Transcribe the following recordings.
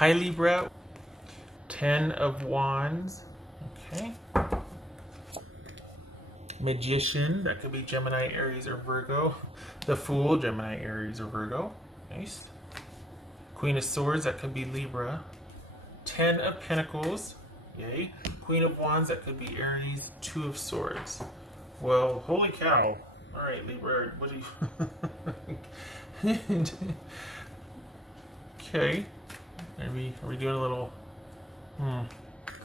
Hi Libra. 10 of Wands. Okay. Magician, that could be Gemini, Aries, or Virgo. The Fool, Gemini, Aries, or Virgo. Nice. Queen of Swords, that could be Libra. 10 of Pentacles. Yay. Queen of Wands, that could be Aries. 2 of Swords. Well, holy cow. Alright, Libra, what do you... Okay. Are we doing a little...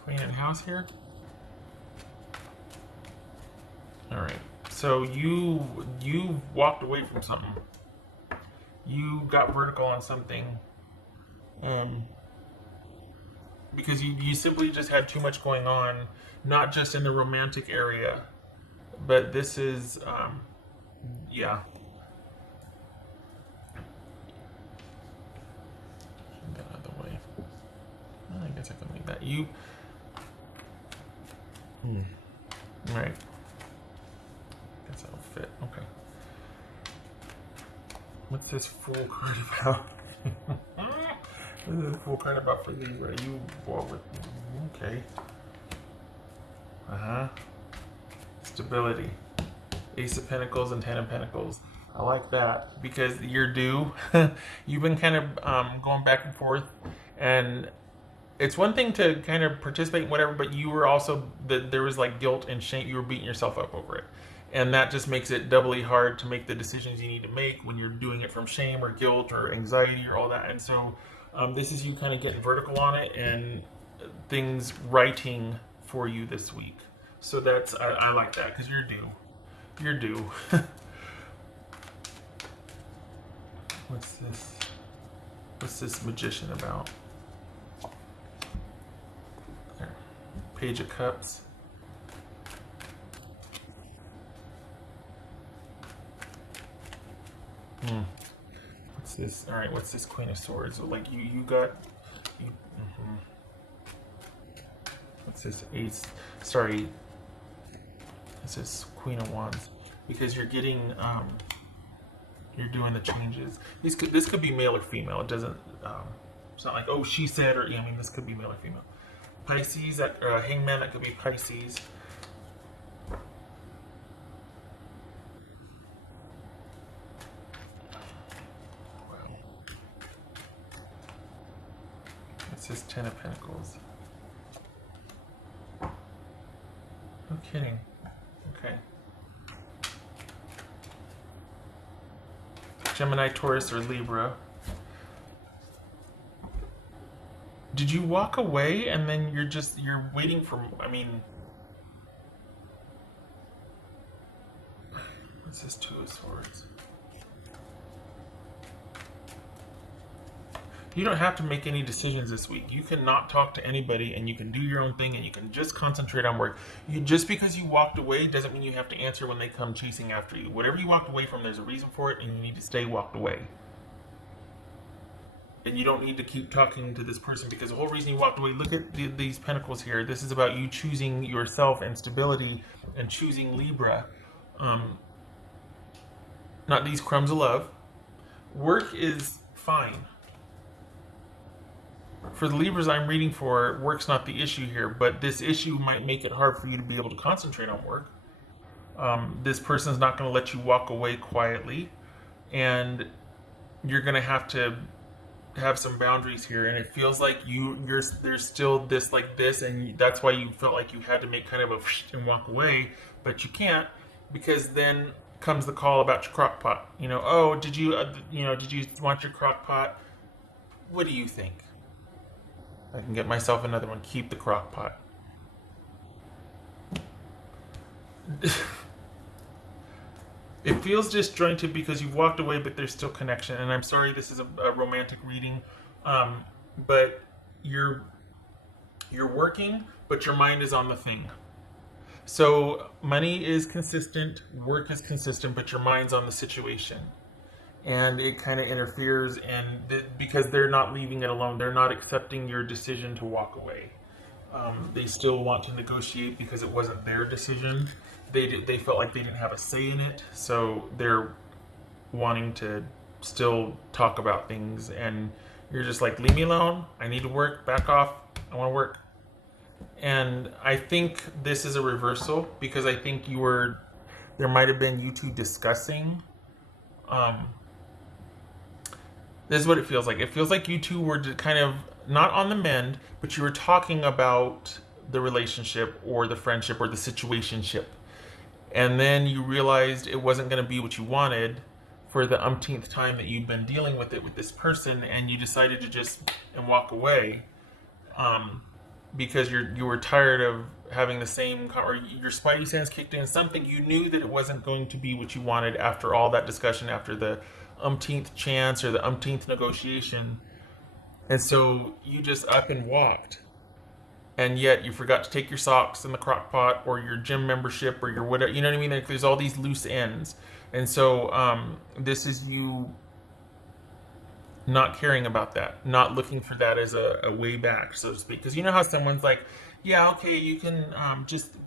Queen in house here? Alright. So you walked away from something. You got vertical on something. Because you simply just had too much going on, not just in the romantic area, but this is, yeah. Get out of the way. I guess I can leave that. Right. Guess that'll fit. Okay. What's this Fool card about? This is a Fool card about for Libra. You walk with. Okay. Stability. Ace of Pentacles and 10 of Pentacles. I like that because you're due. You've been kind of going back and forth, and it's one thing to kind of participate in whatever, but you were also there was like guilt and shame. You were beating yourself up over it, and that just makes it doubly hard to make the decisions you need to make when you're doing it from shame or guilt or anxiety or all that. And so this is you kind of getting vertical on it and things righting for you this week. So that's I like that because you're due. You're due. What's this? What's this Magician about? There. Page of Cups. What's this? All right. What's this Queen of Swords? Like you got. What's this Ace? Sorry. This is Queen of Wands because you're getting. You're doing the changes. This could be male or female. It doesn't. It's not like, oh, she said, or I mean, this could be male or female. Pisces, that Hangman, that could be Pisces. Wow. It's this 10 of Pentacles. No kidding. Okay. Gemini, Taurus, or Libra. Did you walk away and then you're waiting for, I mean, what's this 2 of Swords? You don't have to make any decisions this week. You can not talk to anybody and you can do your own thing and you can just concentrate on work. Just because you walked away doesn't mean you have to answer when they come chasing after you. Whatever you walked away from, there's a reason for it and you need to stay walked away. And you don't need to keep talking to this person because the whole reason you walked away, look at these pentacles here. This is about you choosing yourself and stability and choosing Libra. Not these crumbs of love. Work is fine. For the Libras I'm reading for, work's not the issue here, but this issue might make it hard for you to be able to concentrate on work. This person's not going to let you walk away quietly, and you're going to have some boundaries here, and it feels like there's still this like this, and that's why you felt like you had to make kind of a and walk away, but you can't because then comes the call about your crock pot. You know, oh, did you want your crock pot? What do you think? I can get myself another one. Keep the crock pot. It feels disjointed because you've walked away, but there's still connection. And I'm sorry, this is a romantic reading, but you're working, but your mind is on the thing. So money is consistent, work is consistent, but your mind's on the situation. And it kind of interferes, and because they're not leaving it alone, they're not accepting your decision to walk away. They still want to negotiate because it wasn't their decision. They felt like they didn't have a say in it, so they're wanting to still talk about things, and You're just like, leave me alone. I need to work. Back off. I want to work. And I think this is a reversal because I think there might have been you two discussing. This is what it feels like. It feels like you two were kind of not on the mend, but you were talking about the relationship or the friendship or the situationship. And then you realized it wasn't going to be what you wanted for the umpteenth time that you'd been dealing with it with this person, and you decided to just walk away because you were tired of having the same, or your spidey sense kicked in. Something you knew that it wasn't going to be what you wanted after all that discussion, after the umpteenth chance or the umpteenth negotiation, and so you just up and walked. And yet you forgot to take your socks in the crock pot or your gym membership or your whatever, you know what I mean? Like, there's all these loose ends. And so this is you not caring about that, not looking for that as a way back, so to speak. Because you know how someone's like, yeah, okay, you can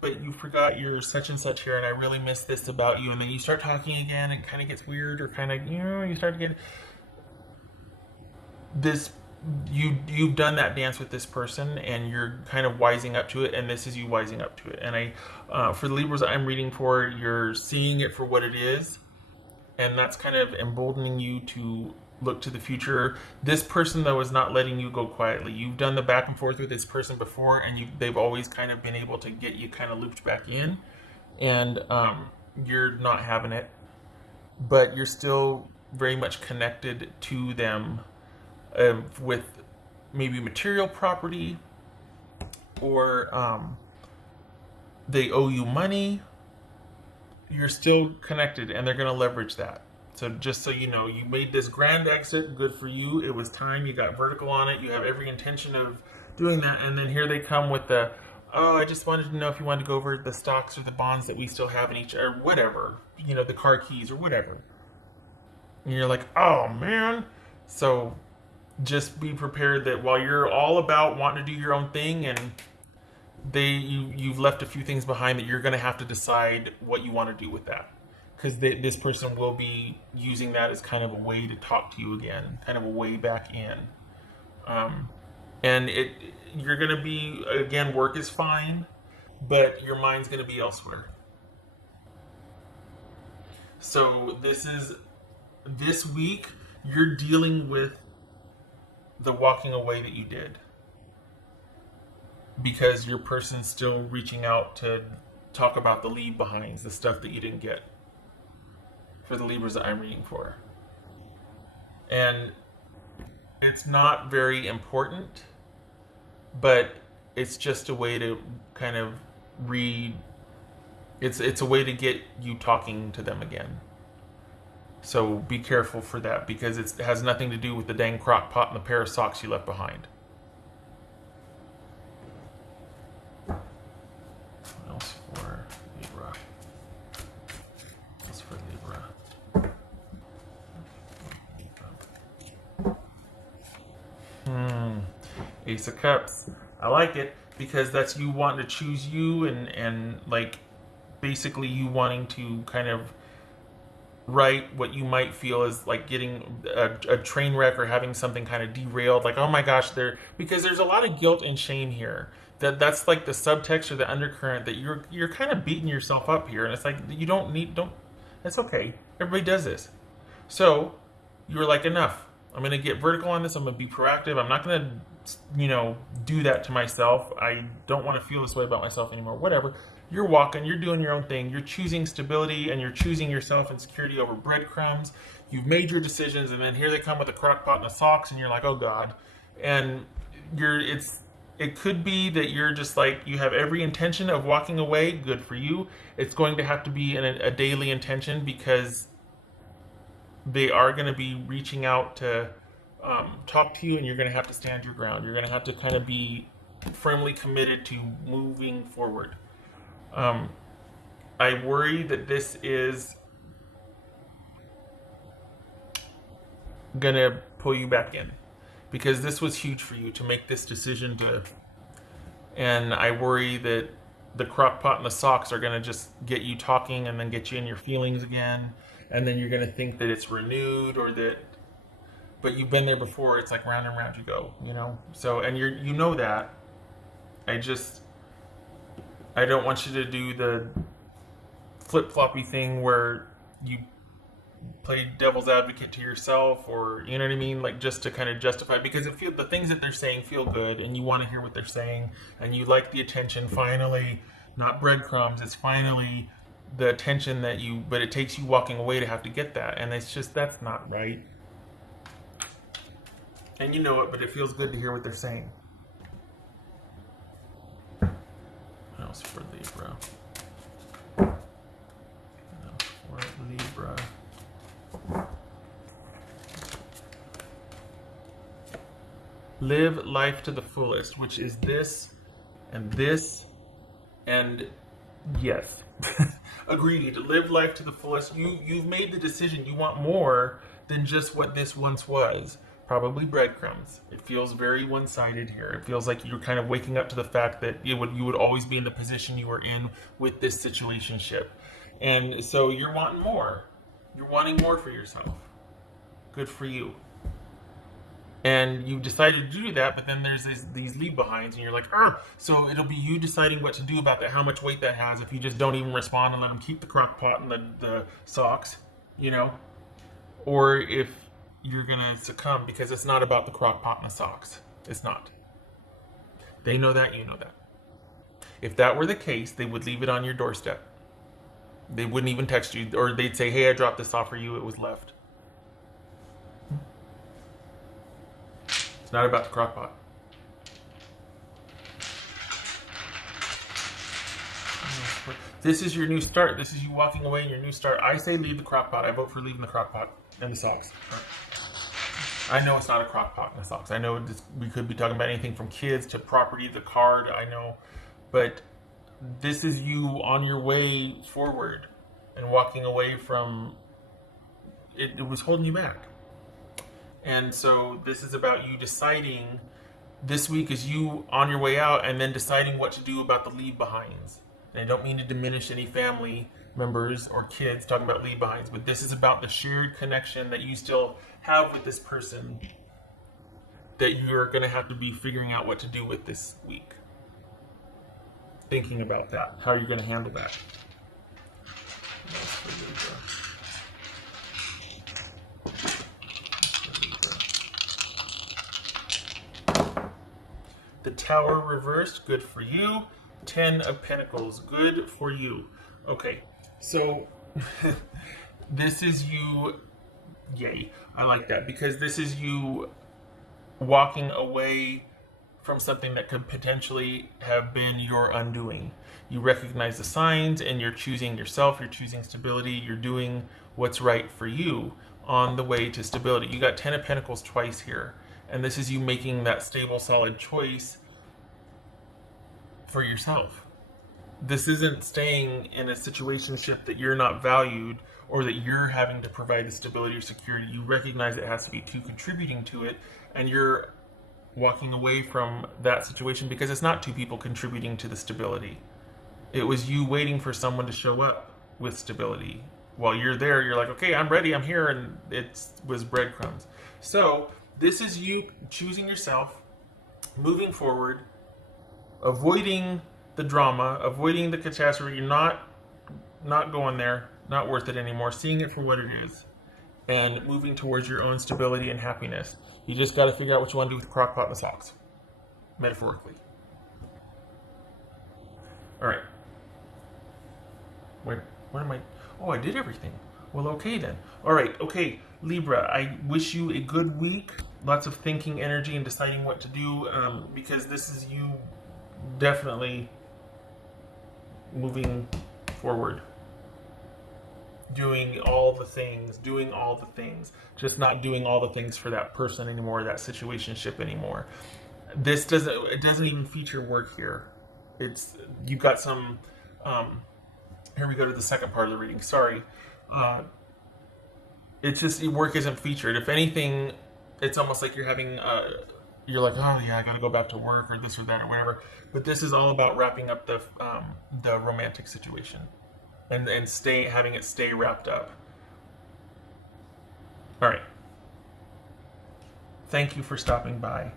but you forgot your such and such here, and I really miss this about you. And then you start talking again, and it kind of gets weird, or kind of, you start to get this. You've done that dance with this person, and you're kind of wising up to it, and this is you wising up to it. And for the Libras I'm reading for, you're seeing it for what it is, and that's kind of emboldening you to look to the future. This person, though, is not letting you go quietly. You've done the back and forth with this person before, and they've always kind of been able to get you kind of looped back in, and you're not having it, but you're still very much connected to them with maybe material property, or they owe you money. You're still connected, and they're going to leverage that. So just so you know, you made this grand exit. Good for you. It was time. You got vertical on it. You have every intention of doing that. And then here they come with the, oh, I just wanted to know if you wanted to go over the stocks or the bonds that we still have in each, or whatever, the car keys or whatever. And you're like, oh, man. So just be prepared that while you're all about wanting to do your own thing, and you've left a few things behind, that you're going to have to decide what you want to do with that, because this person will be using that as kind of a way to talk to you again, kind of a way back in. And you're going to be, again, work is fine, but your mind's going to be elsewhere. So this week you're dealing with the walking away that you did, because your person's still reaching out to talk about the leave behinds, the stuff that you didn't get, for the Libras that I'm reading for. And it's not very important, but it's just a way to kind of it's a way to get you talking to them again. So be careful for that, because it has nothing to do with the dang crock pot and the pair of socks you left behind. What else for Libra? What's for Libra? Ace of Cups. I like it, because that's you wanting to choose you, and like basically you wanting to kind of right what you might feel is like getting a train wreck, or having something kind of derailed, like, oh my gosh, because there's a lot of guilt and shame here. That's like the subtext or the undercurrent, that you're kind of beating yourself up here, and it's like, you don't that's okay, everybody does this. So you're like, enough, I'm going to get vertical on this, I'm going to be proactive, I'm not going to do that to myself, I don't want to feel this way about myself anymore, whatever. You're walking, you're doing your own thing, you're choosing stability, and you're choosing yourself and security over breadcrumbs. You've made your decisions, and then here they come with a crock pot and the socks, and you're like, oh God. And it could be that you're just like, you have every intention of walking away. Good for you. It's going to have to be a daily intention, because they are going to be reaching out to talk to you, and you're going to have to stand your ground. You're going to have to kind of be firmly committed to moving forward. I worry that this is gonna pull you back in, because this was huge for you to make this decision and I worry that the crock pot and the socks are gonna just get you talking, and then get you in your feelings again, and then you're gonna think that it's renewed, or that but you've been there before. It's like round and round you go, you know. So, and you know that. I just, I don't want you to do the flip floppy thing where you play devil's advocate to yourself, or you know what I mean, like just to kind of justify, because the things that they're saying feel good, and you want to hear what they're saying, and you like the attention. Finally, not breadcrumbs. It's finally the attention that you, but it takes you walking away to have to get that, and it's just that's not right. And you know it, but it feels good to hear what they're saying. What else for Libra? What else for Libra? Live life to the fullest, which is this and this and yes. Agreed. Live life to the fullest. You've made the decision. You want more than just what this once was. Probably breadcrumbs. It feels very one-sided here. It feels like you're kind of waking up to the fact that you would always be in the position you were in with this situationship. And so you're wanting more. You're wanting more for yourself. Good for you. And you decided to do that, but then there's these leave behinds, and you're like, so it'll be you deciding what to do about that, how much weight that has, if you just don't even respond and let them keep the crock pot and the socks, you know, or if you're gonna succumb, because it's not about the crock pot and the socks. It's not. They know that, you know that. If that were the case, they would leave it on your doorstep. They wouldn't even text you, or they'd say, hey, I dropped this off for you, it was left. It's not about the crock pot. This is your new start. This is you walking away in your new start. I say leave the crock pot. I vote for leaving the crock pot and the socks. I know it's not a crock pot and the socks. I know we could be talking about anything from kids to property, the card. I know. But this is you on your way forward and walking away from it. It was holding you back. And so this is about you deciding, this week is you on your way out and then deciding what to do about the leave behinds. And I don't mean to diminish any family members or kids talking about leave behinds, but this is about the shared connection that you still have with this person that you're going to have to be figuring out what to do with this week. Thinking about that, how you're going to handle that. The Tower reversed, good for you. 10 of Pentacles, good for you. Okay, so this is you, yay, I like that, because this is you walking away from something that could potentially have been your undoing. You recognize the signs and you're choosing yourself, you're choosing stability, you're doing what's right for you on the way to stability. You got 10 of Pentacles twice here. And this is you making that stable, solid choice for yourself. This isn't staying in a situationship that you're not valued or that you're having to provide the stability or security. You recognize it has to be two contributing to it, and you're walking away from that situation because it's not two people contributing to the stability. It was you waiting for someone to show up with stability. While you're there, you're like, okay, I'm ready, I'm here, and it was breadcrumbs. So this is you choosing yourself, moving forward, avoiding the drama, avoiding the catastrophe. You're not going there, not worth it anymore, seeing it for what it is, and moving towards your own stability and happiness. You just got to figure out what you want to do with the crock pot and the socks, metaphorically. All right. Wait, what am I? Oh, I did everything. Well, okay then. All right, okay, Libra, I wish you a good week. Lots of thinking energy and deciding what to do, because this is you definitely moving forward. Doing all the things, just not doing all the things for that person anymore, that situationship anymore. It doesn't even feature work here. You've got some, here we go to the second part of the reading, sorry. It's just, work isn't featured. If anything, it's almost like you're having, you're like, oh yeah, I gotta go back to work or this or that or whatever. But this is all about wrapping up the romantic situation and having it stay wrapped up. All right. Thank you for stopping by.